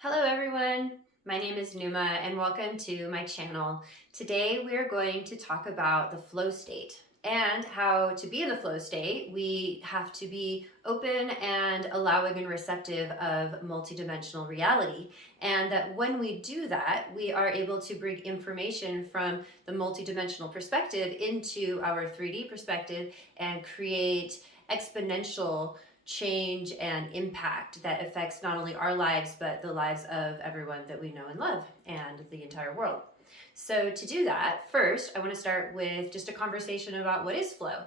Hello everyone, my name is Numa and welcome to my channel. Today we are going to talk about the flow state and how to be in the flow state we have to be open and allowing and receptive of multidimensional reality, and that when we do that we are able to bring information from the multidimensional perspective into our 3D perspective and create exponential change and impact that affects not only our lives but the lives of everyone that we know and love and the entire world. So to do that, first I want to start with just a conversation about what is flow.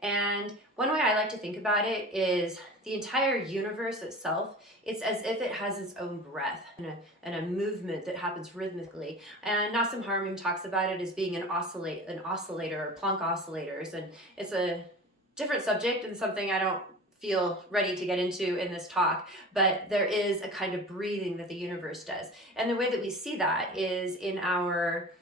And one way I like to think about it is the entire universe itself. It's as if it has its own breath and a movement that happens rhythmically. And Nassim Haramein talks about it as being an oscillator or Planck oscillators. And it's a different subject and something I don't feel ready to get into in this talk, but there is a kind of breathing that the universe does. And the way that we see that is in our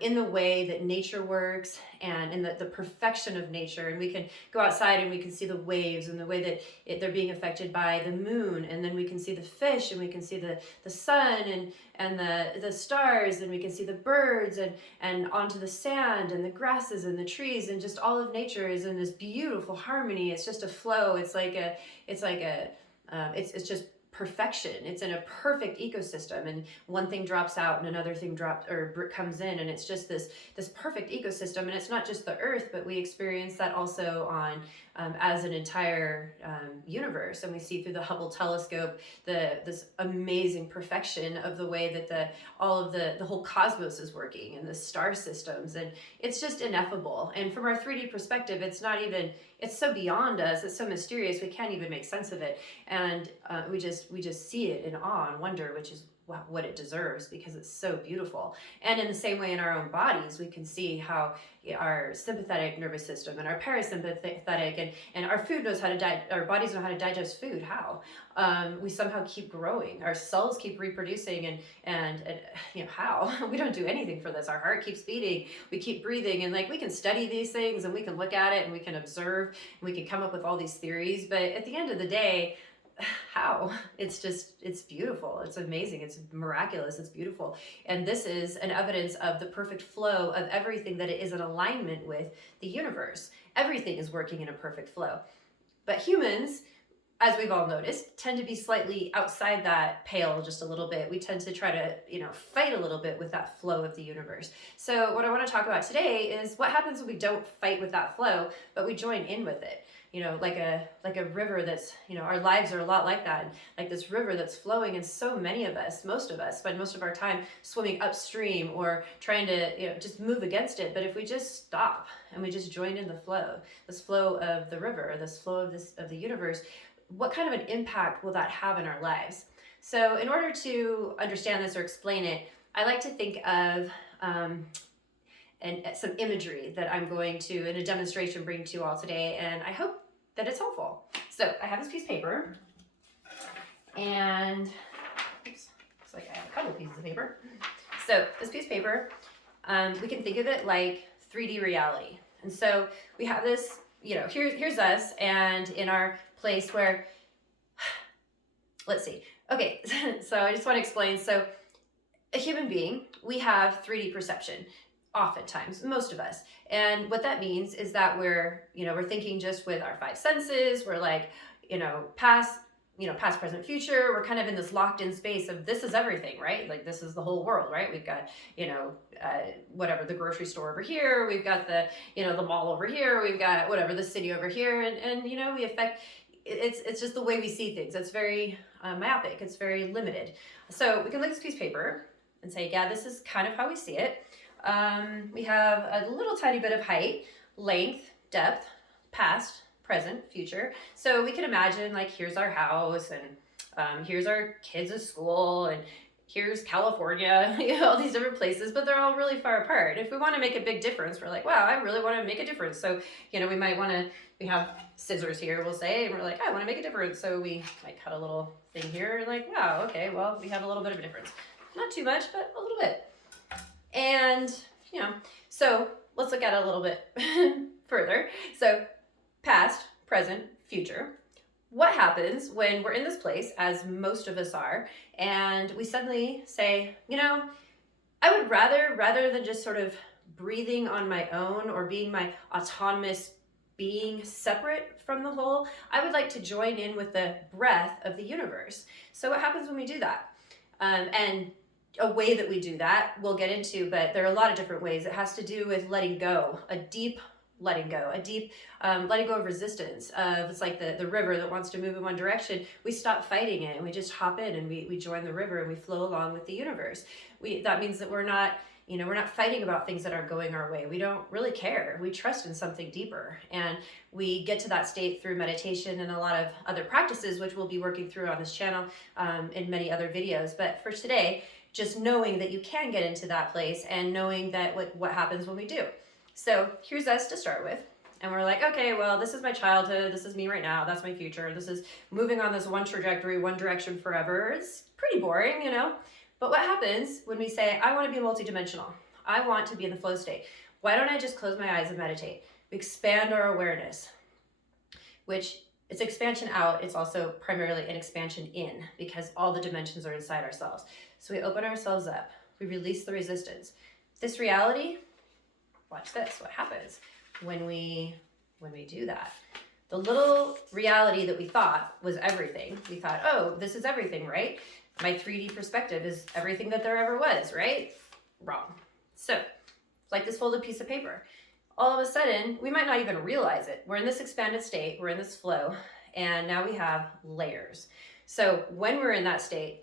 in the way that nature works and in the perfection of nature. And we can go outside and we can see the waves and the way that they're being affected by the moon, and then we can see the fish and we can see the sun and the stars, and we can see the birds and onto the sand and the grasses and the trees, and just all of nature is in this beautiful harmony. It's just a flow. It's just perfection. It's in a perfect ecosystem, and one thing drops out and another thing comes in, and it's just this perfect ecosystem. And it's not just the earth, but we experience that also on as an entire universe. And we see through the Hubble telescope this amazing perfection of the way that the whole cosmos is working and the star systems, and it's just ineffable. And from our 3D perspective, it's so beyond us, it's so mysterious, we can't even make sense of it. And we just see it in awe and wonder, which is what it deserves, because it's so beautiful. And in the same way, in our own bodies, we can see how our sympathetic nervous system and our parasympathetic and our food knows how to our bodies know how to digest food. How we somehow keep growing, our cells keep reproducing, and how we don't do anything for this. Our heart keeps beating, we keep breathing, and we can study these things and we can look at it and we can observe and we can come up with all these theories, but at the end of the day, how? It's beautiful, it's amazing, it's miraculous, it's beautiful. And this is an evidence of the perfect flow of everything that it is in alignment with the universe. Everything is working in a perfect flow. But humans, as we've all noticed, tend to be slightly outside that pale just a little bit. We tend to try to, fight a little bit with that flow of the universe. So what I want to talk about today is what happens when we don't fight with that flow, but we join in with it. Like a river that's, our lives are a lot like that. Like this river that's flowing, and so many of us, most of us, spend most of our time swimming upstream or trying to, just move against it. But if we just stop and we just join in the flow, this flow of the river, this flow of the universe, what kind of an impact will that have in our lives? So in order to understand this or explain it, I like to think of some imagery that I'm going to, in a demonstration, bring to you all today, and I hope that it's helpful. So I have this piece of paper, and oops, looks like I have a couple pieces of paper. So this piece of paper, we can think of it like 3D reality. And so we have this, here's us, and in our place where, let's see. Okay, so I just want to explain. So a human being, we have 3D perception. Oftentimes, most of us. And what that means is that we're thinking just with our five senses. We're like, past, present, future. We're kind of in this locked in space of this is everything, right? Like this is the whole world, right? We've got, whatever, the grocery store over here. We've got the mall over here. We've got whatever, the city over here. And we affect, it's just the way we see things. It's very myopic. It's very limited. So we can look at this piece of paper and say, yeah, this is kind of how we see it. We have a little tiny bit of height, length, depth, past, present, future. So we can imagine, like, here's our house, and here's our kids at school, and here's California, all these different places, but they're all really far apart. If we want to make a big difference, we're like, wow, I really want to make a difference. So, we have scissors here, we'll say, and we're like, I want to make a difference. So we might cut a little thing here, and like, wow, okay, well, we have a little bit of a difference. Not too much, but a little bit. And, so let's look at it a little bit further. So past, present, future. what happens when we're in this place, as most of us are, and we suddenly say, you know, I would rather than just sort of breathing on my own or being my autonomous being separate from the whole, I would like to join in with the breath of the universe. So what happens when we do that? And a way that we do that we'll get into, but there are a lot of different ways. It has to do with letting go, a deep letting go, a deep letting go of resistance. It's like the river that wants to move in one direction. We stop fighting it and we just hop in and we join the river and we flow along with the universe. That means that we're not, you know, we're not fighting about things that aren't going our way. We don't really care. We trust in something deeper. And we get to that state through meditation and a lot of other practices, which we'll be working through on this channel in many other videos. But for today, just knowing that you can get into that place and knowing that what happens when we do. So here's us to start with. And we're like, okay, well, this is my childhood. This is me right now. That's my future. This is moving on this one trajectory, one direction forever. It's pretty boring, you know? But what happens when we say, I want to be multidimensional. I want to be in the flow state. Why don't I just close my eyes and meditate? We expand our awareness, which it's expansion out. It's also primarily an expansion in because all the dimensions are inside ourselves. So we open ourselves up. We release the resistance. This reality, watch this, what happens when we do that. The little reality that we thought was everything. We thought, oh, this is everything, right? My 3D perspective is everything that there ever was, right? Wrong. So, like this folded piece of paper. All of a sudden, we might not even realize it. We're in this expanded state, we're in this flow, and now we have layers. So when we're in that state,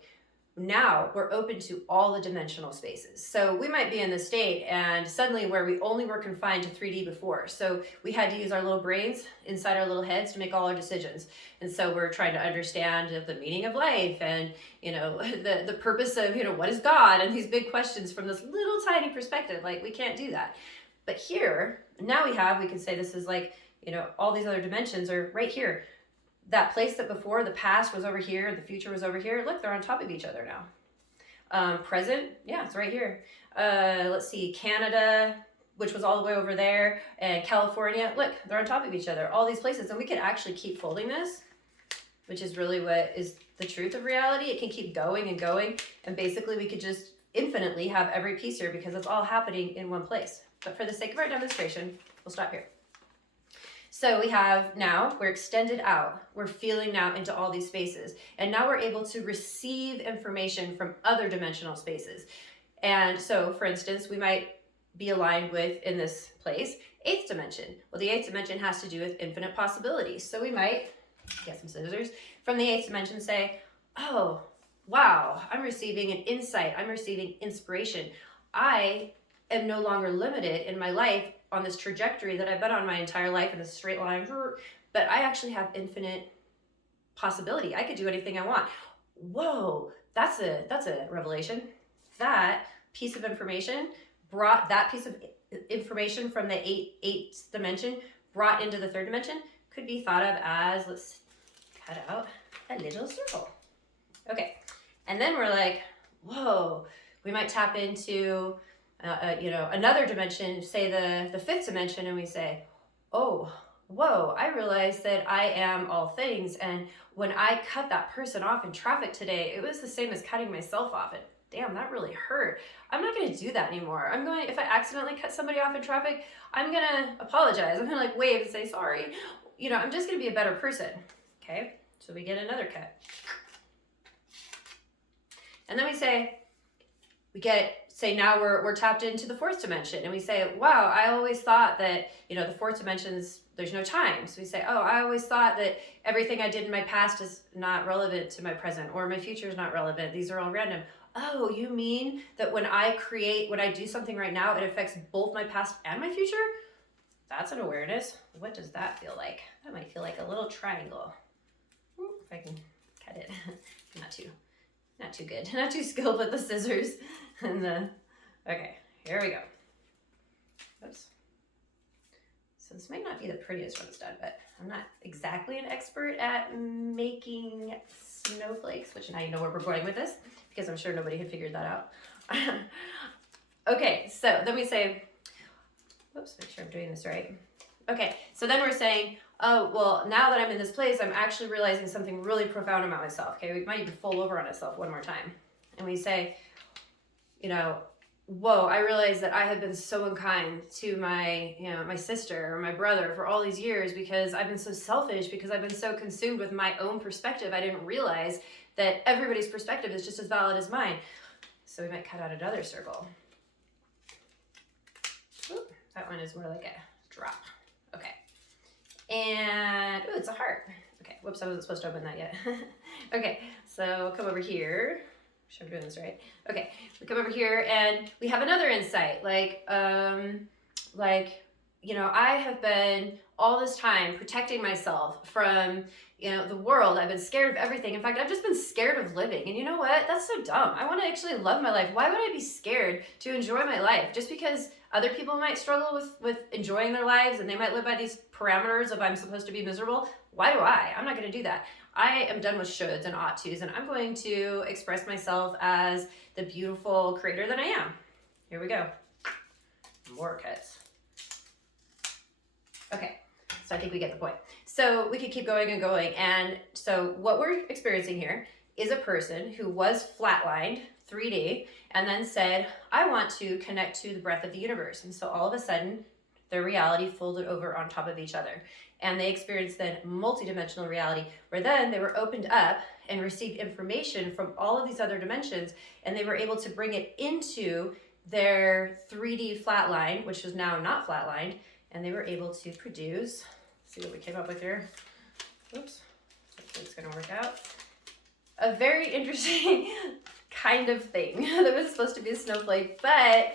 now we're open to all the dimensional spaces. So we might be in this state and suddenly where we only were confined to 3D before. So we had to use our little brains inside our little heads to make all our decisions. And so we're trying to understand the meaning of life and, you know, the purpose of, you know, what is God and these big questions from this little tiny perspective. Like we can't do that. But here, now we can say this is like, you know, all these other dimensions are right here. That place that before the past was over here, the future was over here. Look, they're on top of each other now. Present, yeah, it's right here. Let's see, Canada, which was all the way over there, and California. Look, they're on top of each other. All these places, and we could actually keep folding this, which is really what is the truth of reality. It can keep going and going, and basically we could just infinitely have every piece here because it's all happening in one place. But for the sake of our demonstration, we'll stop here. So we have now, we're extended out. We're feeling now into all these spaces. And now we're able to receive information from other dimensional spaces. And so, for instance, we might be aligned with, in this place, 8th dimension. Well, the 8th dimension has to do with infinite possibilities. So we might, get some scissors, from the 8th dimension say, oh, wow, I'm receiving an insight. I'm receiving inspiration. I am no longer limited in my life on this trajectory that I've been on my entire life in this straight line, but I actually have infinite possibility. I could do anything I want. Whoa, that's a revelation. That piece of information brought that piece of information from the eighth dimension brought into the 3rd dimension could be thought of as, let's cut out a little circle. Okay, and then we're like, whoa, we might tap into you know, another dimension, say the 5th dimension, and we say, oh, whoa, I realized that I am all things. And when I cut that person off in traffic today, it was the same as cutting myself off. And damn, that really hurt. I'm not going to do that anymore. If I accidentally cut somebody off in traffic, I'm going to apologize. I'm going to like wave and say sorry. You know, I'm just going to be a better person. Okay, so we get another cut. And then we say, say now we're tapped into the 4th dimension, and we say, wow, I always thought that, you know, the 4th dimension's, there's no time. So we say, oh, I always thought that everything I did in my past is not relevant to my present, or my future is not relevant. These are all random. Oh, you mean that when I do something right now, it affects both my past and my future? That's an awareness. What does that feel like? That might feel like a little triangle. If I can cut it. Not too good. Not too skilled with the scissors and okay, here we go. Oops. So this might not be the prettiest one it's done, but I'm not exactly an expert at making snowflakes, which now you know where we're going with this, because I'm sure nobody had figured that out. Okay, so then we say, whoops, make sure I'm doing this right. Okay, so then we're saying, oh, well, now that I'm in this place, I'm actually realizing something really profound about myself. Okay, we might even fall over on ourselves one more time. And we say, you know, whoa, I realize that I have been so unkind to my, you know, my sister or my brother for all these years because I've been so selfish, because I've been so consumed with my own perspective. I didn't realize that everybody's perspective is just as valid as mine. So we might cut out another circle. Oop, that one is more like a drop. Okay. And, oh, it's a heart. Okay, whoops, I wasn't supposed to open that yet. Okay, so come over here. Sure I'm doing this right. Okay, we come over here and we have another insight. Like, you know, I have been all this time protecting myself from, you know, the world. I've been scared of everything. In fact, I've just been scared of living. And you know what? That's so dumb. I want to actually love my life. Why would I be scared to enjoy my life? Just because other people might struggle with enjoying their lives and they might live by these parameters of I'm supposed to be miserable. Why do I? I'm not going to do that. I am done with shoulds and ought tos, and I'm going to express myself as the beautiful creator that I am. Here we go. More cuts. Okay, so I think we get the point. So we could keep going and going. And so what we're experiencing here is a person who was flatlined, 3D, and then said, I want to connect to the breath of the universe. And so all of a sudden, their reality folded over on top of each other. And they experienced then multidimensional reality, where then they were opened up and received information from all of these other dimensions, and they were able to bring it into their 3D flatline, which was now not flatlined, and they were able to produce, see what we came up with here. Oops, hopefully it's gonna work out. A very interesting kind of thing that was supposed to be a snowflake, but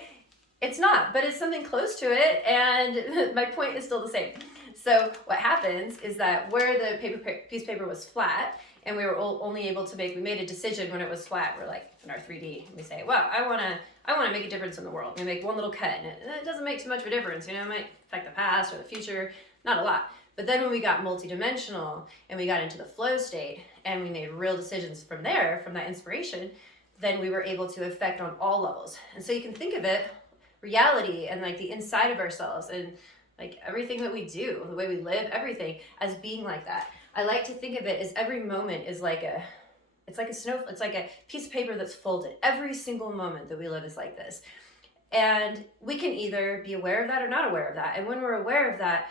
it's not, but it's something close to it, and my point is still the same. So what happens is that where the piece of paper was flat, and we were only able to we made a decision when it was flat. We're like in our 3D, and we say, well, I wanna make a difference in the world. We make one little cut, and it doesn't make too much of a difference. You know, it might affect the past or the future, not a lot. But then when we got multidimensional and we got into the flow state and we made real decisions from there, from that inspiration, then we were able to affect on all levels. And so you can think of it, reality and like the inside of ourselves and like everything that we do, the way we live, everything as being like that. I like to think of it as every moment is like it's like a piece of paper that's folded. Every single moment that we live is like this. And we can either be aware of that or not aware of that. And when we're aware of that,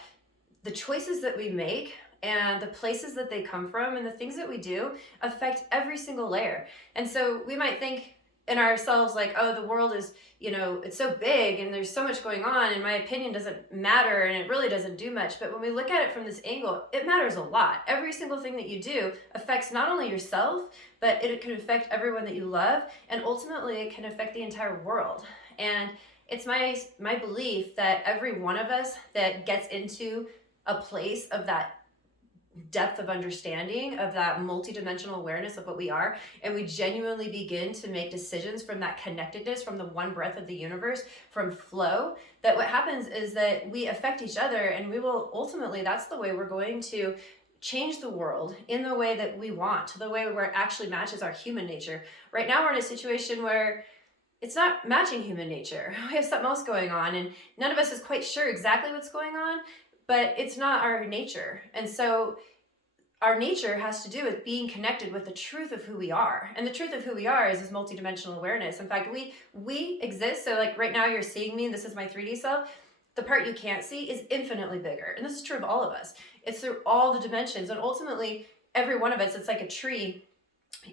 the choices that we make and the places that they come from and the things that we do affect every single layer. And so we might think in ourselves like, oh, the world is, you know, it's so big and there's so much going on and my opinion doesn't matter and it really doesn't do much. But when we look at it from this angle, it matters a lot. Every single thing that you do affects not only yourself, but it can affect everyone that you love, and ultimately it can affect the entire world. And it's my belief that every one of us that gets into a place of that depth of understanding of that multidimensional awareness of what we are, and we genuinely begin to make decisions from that connectedness, from the one breath of the universe, from flow, that what happens is that we affect each other, and we will ultimately, that's the way we're going to change the world in the way that we want, the way where it actually matches our human nature. Right now we're in a situation where it's not matching human nature. We have something else going on, and none of us is quite sure exactly what's going on, but it's not our nature. And so our nature has to do with being connected with the truth of who we are. And the truth of who we are is this multidimensional awareness. In fact, we exist. So like right now you're seeing me and this is my 3D self. The part you can't see is infinitely bigger. And this is true of all of us. It's through all the dimensions. And ultimately, every one of us, it's like a tree,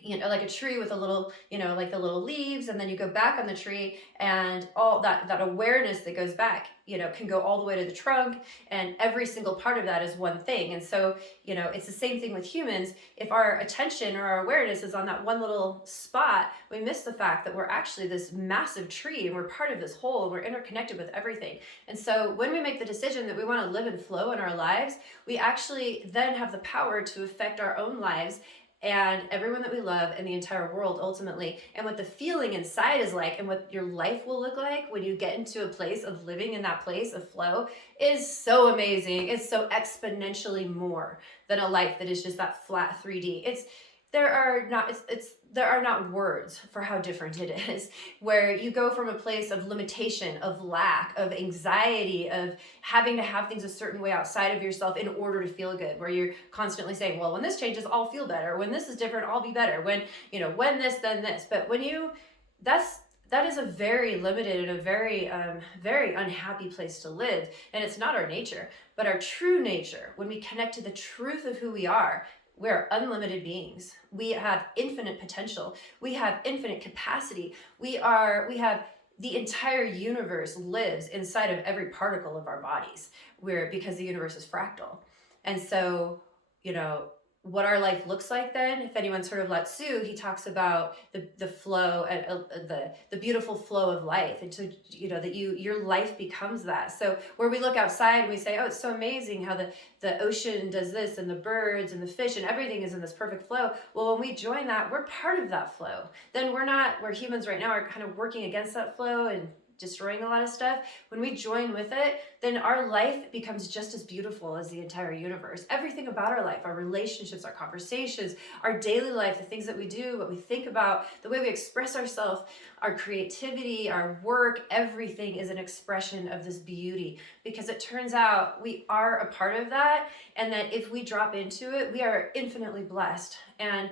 you know, like a tree with a little, you know, like the little leaves, and then you go back on the tree, and all that awareness that goes back, you know, can go all the way to the trunk, and every single part of that is one thing. And so, you know, it's the same thing with humans. If our attention or our awareness is on that one little spot, we miss the fact that we're actually this massive tree, and we're part of this whole, we're interconnected with everything. And so when we make the decision that we want to live and flow in our lives, we actually then have the power to affect our own lives and everyone that we love and the entire world ultimately. And what the feeling inside is like, and what your life will look like when you get into a place of living in that place of flow is so amazing. It's so exponentially more than a life that is just that flat 3D. there are not, there are not words for how different it is, where you go from a place of limitation, of lack, of anxiety, of having to have things a certain way outside of yourself in order to feel good, where you're constantly saying, well, when this changes, I'll feel better. When this is different, I'll be better. When, you know, when this, then this. But when you, that is a very limited and a very, very unhappy place to live. And it's not our nature, but our true nature, when we connect to the truth of who we are, we're unlimited beings. We have infinite potential. We have infinite capacity. We have the entire universe lives inside of every particle of our bodies, because the universe is fractal. And so, you know, what our life looks like then, if anyone's heard of Lao Tzu, he talks about the flow, the beautiful flow of life. And so, you know, that your life becomes that. So where we look outside and we say, oh, it's so amazing how the ocean does this, and the birds and the fish and everything is in this perfect flow. Well, when we join that, we're part of that flow. Then where humans right now are kind of working against that flow and destroying a lot of stuff. When we join with it, then our life becomes just as beautiful as the entire universe. Everything about our life, our relationships, our conversations, our daily life, the things that we do, what we think about, the way we express ourselves, our creativity, our work, everything is an expression of this beauty, because it turns out we are a part of that, and that if we drop into it, we are infinitely blessed. And,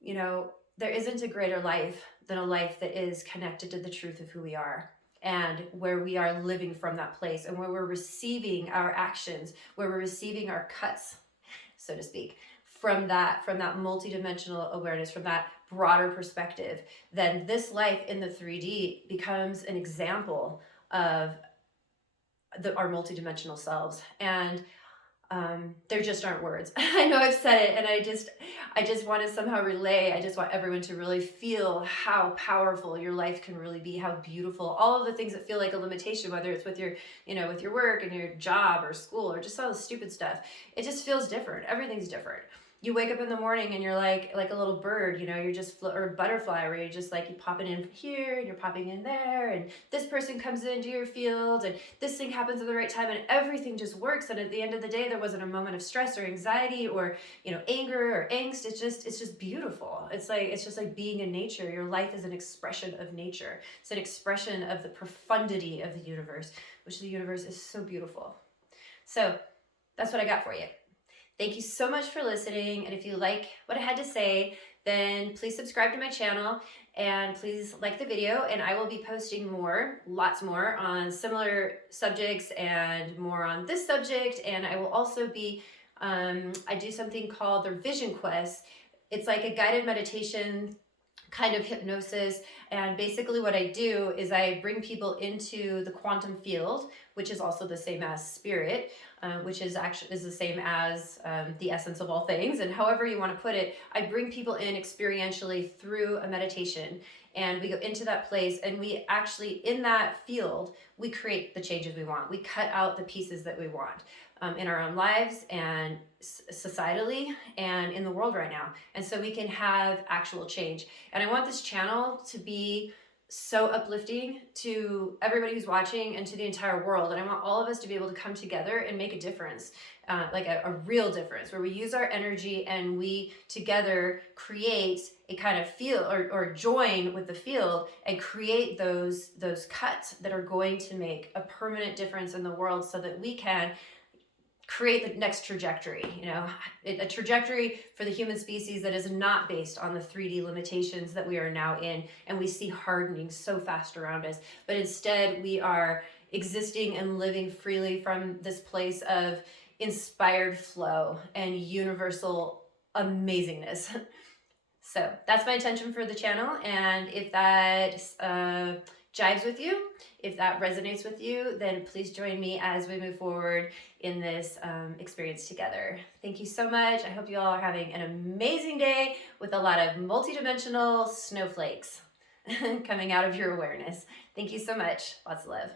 you know, there isn't a greater life than a life that is connected to the truth of who we are, and where we are living from that place, and where we're receiving our actions, where we're receiving our cuts, so to speak, from that multidimensional awareness, from that broader perspective. Then this life in the 3D becomes an example of our multidimensional selves. And there just aren't words. I know I've said it, and I just want to somehow relay. I just want everyone to really feel how powerful your life can really be, how beautiful, all of the things that feel like a limitation, whether it's with your, you know, with your work and your job or school or just all the stupid stuff. It just feels different. Everything's different. You wake up in the morning and you're like a little bird, you know, you're just, or a butterfly, where you're just like, you popping in here and you're popping in there, and this person comes into your field and this thing happens at the right time, and everything just works. And at the end of the day, there wasn't a moment of stress or anxiety or, you know, anger or angst. It's just beautiful. It's just like being in nature. Your life is an expression of nature. It's an expression of the profundity of the universe, which the universe is so beautiful. So that's what I got for you. Thank you so much for listening. And if you like what I had to say, then please subscribe to my channel and please like the video. And I will be posting lots more on similar subjects and more on this subject. And I will also be, I do something called the Vision Quest. It's like a guided meditation, kind of hypnosis. And basically what I do is I bring people into the quantum field, which is also the same as spirit, which is the same as the essence of all things. And however you want to put it, I bring people in experientially through a meditation, and we go into that place, and we actually, in that field, we create the changes we want. We cut out the pieces that we want in our own lives and societally and in the world right now. And so we can have actual change. And I want this channel to be so uplifting to everybody who's watching and to the entire world. And I want all of us to be able to come together and make a difference, like a real difference, where we use our energy and we together create a kind of field, or join with the field and create those cuts that are going to make a permanent difference in the world, so that we can create the next trajectory, you know, a trajectory for the human species that is not based on the 3D limitations that we are now in, and we see hardening so fast around us. But instead, we are existing and living freely from this place of inspired flow and universal amazingness. So that's my intention for the channel, and if that jives with you, if that resonates with you, then please join me as we move forward in this experience together. Thank you so much. I hope you all are having an amazing day with a lot of multidimensional snowflakes coming out of your awareness. Thank you so much. Lots of love.